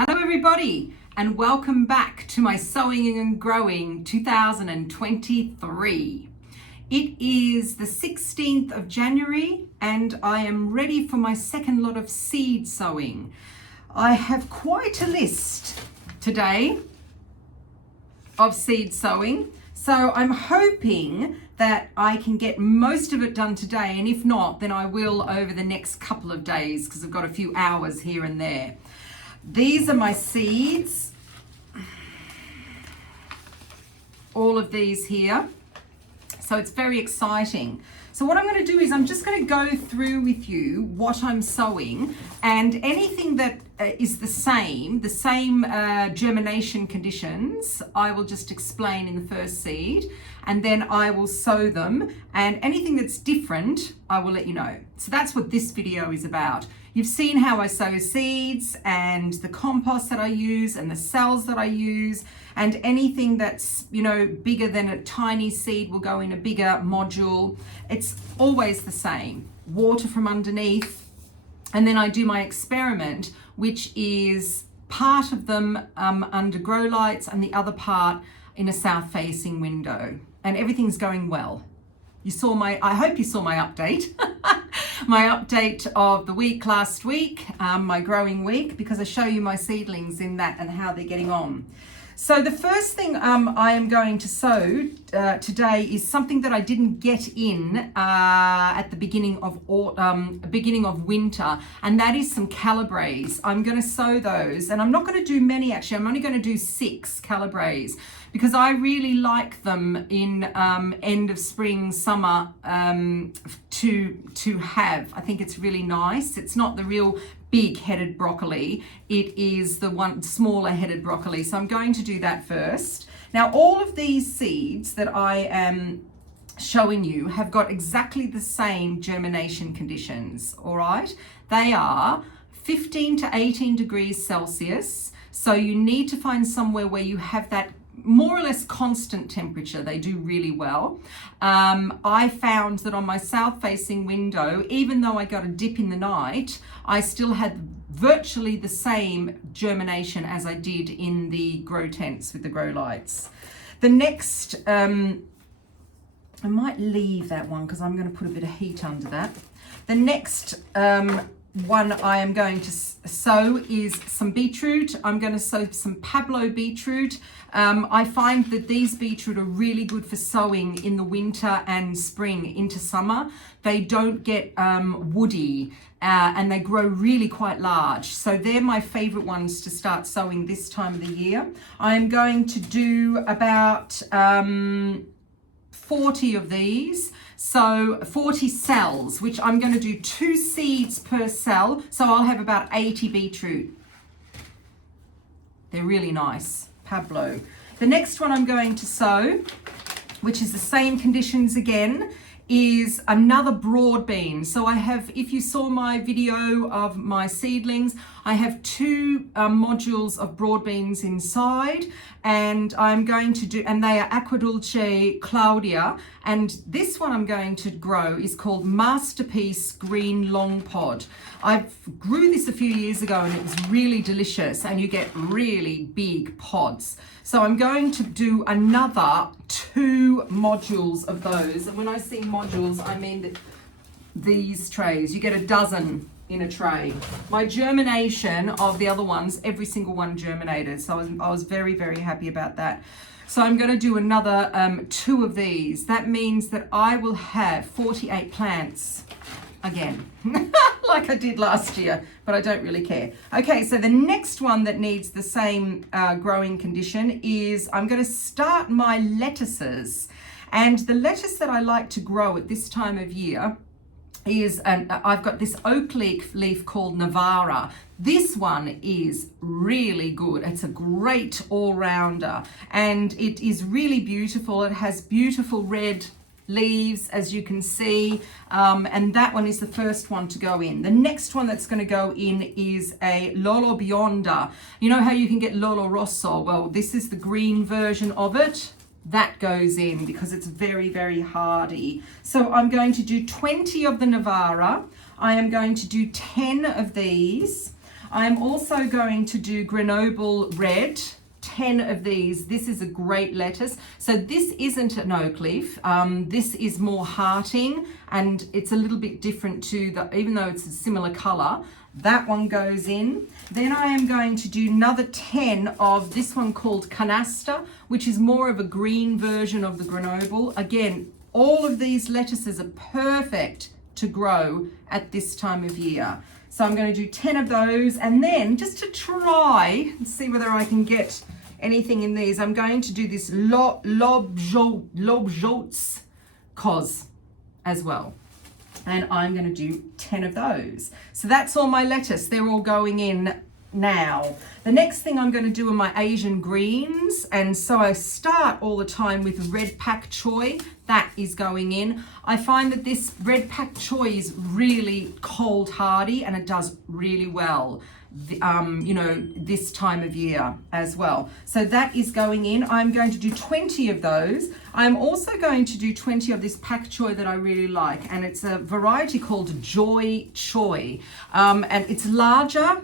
Hello everybody and welcome back to my Sowing and Growing 2023. It is the 16th of January and I am ready for my second lot of seed sowing. I have quite a list today of seed sowing, so I'm hoping that I can get most of it done today, and if not, then I will over the next couple of days because I've got a few hours here and there. These are my seeds, all of these here, so it's very exciting. So what I'm going to do is I'm just going to go through with you what I'm sowing, and anything that is the same germination conditions, I will just explain in the first seed, and then I will sow them, and anything that's different, I will let you know. So that's what this video is about. You've seen how I sow seeds and the compost that I use and the cells that I use, and anything that's, you know, bigger than a tiny seed will go in a bigger module. It's always the same. Water from underneath, and then I do my experiment, which is part of them under grow lights and the other part in a south facing window, and everything's going well. I hope you saw my update. My update of the week last week, my growing week, because I show you my seedlings in that and how they're getting on. So the first thing I am going to sow today is something that I didn't get in at the beginning of winter, and that is some Calabrese. I'm going to sow those, and I'm not going to do many actually. I'm only going to do 6 Calabrese because I really like them in end of spring, summer to have. I think it's really nice. It's not the real big headed broccoli, it is the one smaller headed broccoli. So I'm going to do that first. Now all of these seeds that I am showing you have got exactly the same germination conditions, all right? They are 15 to 18 degrees Celsius. So you need to find somewhere where you have that more or less constant temperature. They do really well. I found that on my south facing window, even though I got a dip in the night, I still had virtually the same germination as I did in the grow tents with the grow lights. The next, I might leave that one because I'm going to put a bit of heat under that. The next one I am going to sow is some beetroot. I'm going to sow some Pablo beetroot. I find that these beetroot are really good for sowing in the winter and spring into summer. They don't get woody and they grow really quite large. So they're my favorite ones to start sowing this time of the year. I'm going to do about 40 of these. So 40 cells, which I'm going to do 2 seeds per cell. So I'll have about 80 beetroot. They're really nice. Pablo. The next one I'm going to sow, which is the same conditions again, is another broad bean. So I have, if you saw my video of my seedlings, I have 2 modules of broad beans inside, and I'm going to do, and they are Aquadulce Claudia, and this one I'm going to grow is called Masterpiece Green Longpod. I grew this a few years ago and it was really delicious, and you get really big pods. So I'm going to do another 2 modules of those, and when I say modules, I mean that these trays, you get a dozen in a tray. My germination of the other ones, every single one germinated, so I was very, very happy about that. So I'm going to do another 2 of these. That means that I will have 48 plants again, like I did last year, but I don't really care. Okay, so the next one that needs the same growing condition is I'm going to start my lettuces. And the lettuce that I like to grow at this time of year is, I've got this oak leaf called Navara. This one is really good. It's a great all-rounder, and it is really beautiful. It has beautiful red leaves, as you can see, and that one is the first one to go in. The next one that's going to go in is a Lollo Bionda. You know how you can get Lollo Rosso? Well, this is the green version of it. That goes in because it's very, very hardy. So I'm going to do 20 of the Navara. I am going to do 10 of these. I'm also going to do Grenoble Red, 10 of these. This is a great lettuce. So this isn't an oak leaf. This is more hearting, and it's a little bit different to the, even though it's a similar color. That one goes in. Then I am going to do another 10 of this one called Canasta, which is more of a green version of the Grenoble. Again, all of these lettuces are perfect to grow at this time of year. So I'm going to do 10 of those, and then just to try and see whether I can get anything in these, I'm going to do this Lobjoits cos as well. And I'm going to do 10 of those. So that's all my lettuce. They're all going in now. The next thing I'm going to do are my Asian greens. And so I start all the time with red Pak Choi. That is going in. I find that this red Pak Choi is really cold hardy, and it does really well. You know, this time of year as well. So that is going in. I'm going to do 20 of those. I'm also going to do 20 of this Pak Choi that I really like, and it's a variety called Joi Choi, and it's larger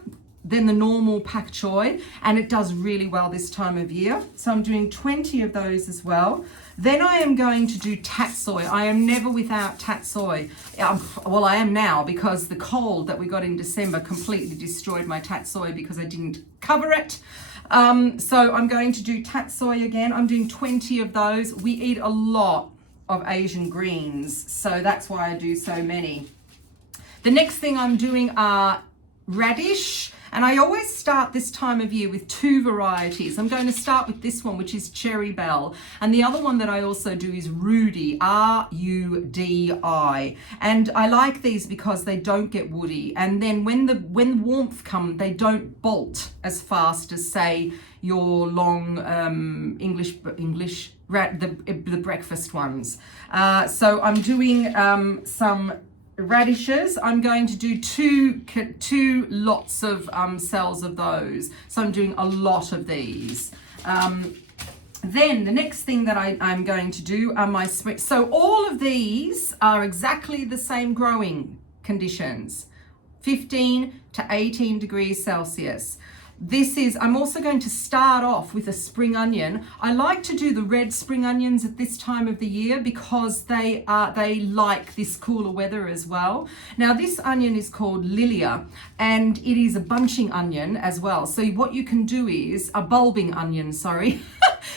than the normal Pak Choi, and it does really well this time of year. So I'm doing 20 of those as well. Then I am going to do Tatsoi. I am never without Tatsoi. Well, I am now, because the cold that we got in December completely destroyed my Tatsoi because I didn't cover it. So I'm going to do Tatsoi again. I'm doing 20 of those. We eat a lot of Asian greens, so that's why I do so many. The next thing I'm doing are radish. And I always start this time of year with 2 varieties. I'm going to start with this one, which is Cherry Belle. And the other one that I also do is Rudi, R-U-D-I. And I like these because they don't get woody. And then when warmth comes, they don't bolt as fast as, say, your long the breakfast ones. So I'm doing some radishes. I'm going to do two lots of cells of those. So I'm doing a lot of these. Then the next thing that I'm going to do are my spring. So all of these are exactly the same growing conditions, 15 to 18 degrees Celsius. I'm also going to start off with a spring onion. I like to do the red spring onions at this time of the year because they like this cooler weather as well. Now this onion is called Lillia, and it is a bunching onion as well. So what you can do is a bulbing onion, sorry.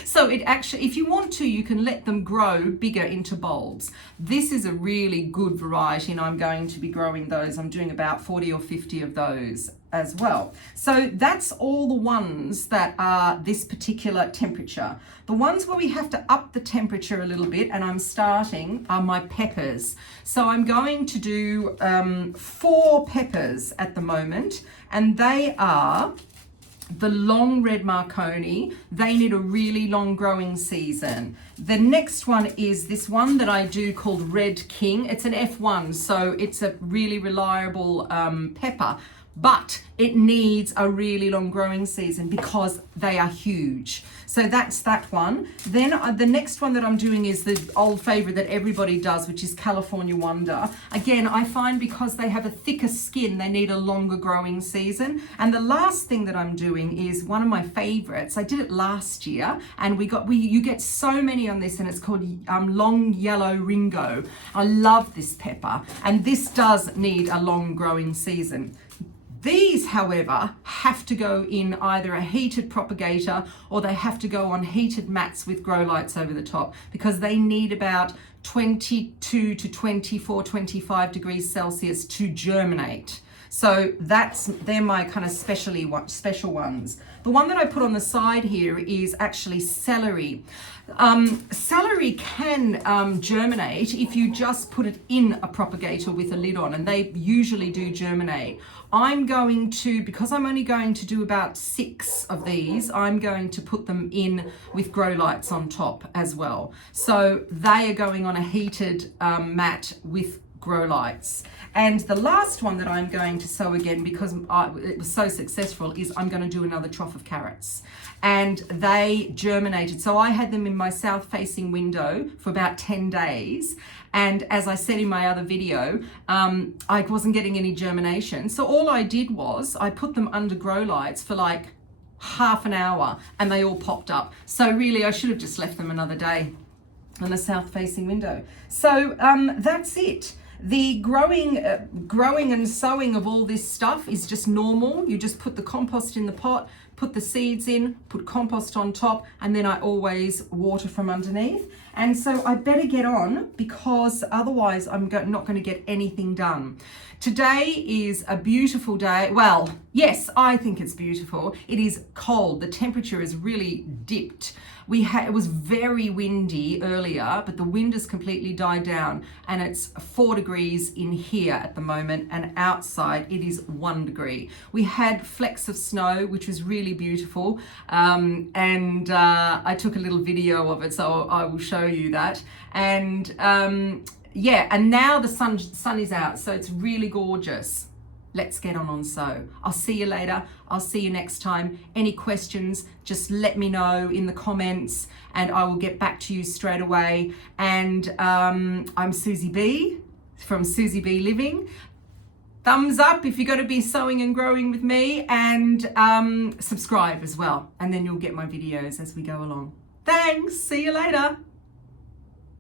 So it actually, if you want to, you can let them grow bigger into bulbs. This is a really good variety, and I'm going to be growing those. I'm doing about 40 or 50 of those as well. So that's all the ones that are this particular temperature. The ones where we have to up the temperature a little bit, and I'm starting, are my peppers. So I'm going to do 4 peppers at the moment, and they are the long Red Marconi. They need a really long growing season. The next one is this one that I do called Red King. It's an F1, so it's a really reliable pepper, but it needs a really long growing season because they are huge. So that's that one. Then the next one that I'm doing is the old favorite that everybody does, which is California Wonder. Again, I find because they have a thicker skin, they need a longer growing season. And the last thing that I'm doing is one of my favorites. I did it last year, and you get so many on this, and it's called long yellow Ringo. I love this pepper, and this does need a long growing season. These, however, have to go in either a heated propagator, or they have to go on heated mats with grow lights over the top, because they need about 22 to 24, 25 degrees Celsius to germinate. So they're my kind of special ones. The one that I put on the side here is actually celery. Celery can germinate if you just put it in a propagator with a lid on, and they usually do germinate. I'm going to, because I'm only going to do about 6 of these, I'm going to put them in with grow lights on top as well. So they are going on a heated mat with grow lights. And the last one that I'm going to sow again, because it was so successful, is I'm going to do another trough of carrots. And they germinated. So I had them in my south-facing window for about 10 days. And as I said in my other video, I wasn't getting any germination. So all I did was I put them under grow lights for like half an hour and they all popped up. So really I should have just left them another day on the south-facing window. So that's it. The growing and sowing of all this stuff is just normal. You just put the compost in the pot, put the seeds in, put compost on top, and then I always water from underneath. And so I better get on because otherwise I'm not going to get anything done. Today is a beautiful day. Well, yes, I think it's beautiful. It is cold. The temperature is really dipped. It was very windy earlier, but the wind has completely died down and it's 4 degrees in here at the moment, and outside it is 1 degree. We had flecks of snow, which was really beautiful. I took a little video of it, so I will show you that. And yeah, and now the sun is out, so it's really gorgeous. Let's get on sow. I'll see you later. I'll see you next time. Any questions, just let me know in the comments and I will get back to you straight away. And I'm Susie B from SusyBLiving. Thumbs up if you're going to be sowing and growing with me, and subscribe as well. And then you'll get my videos as we go along. Thanks. See you later.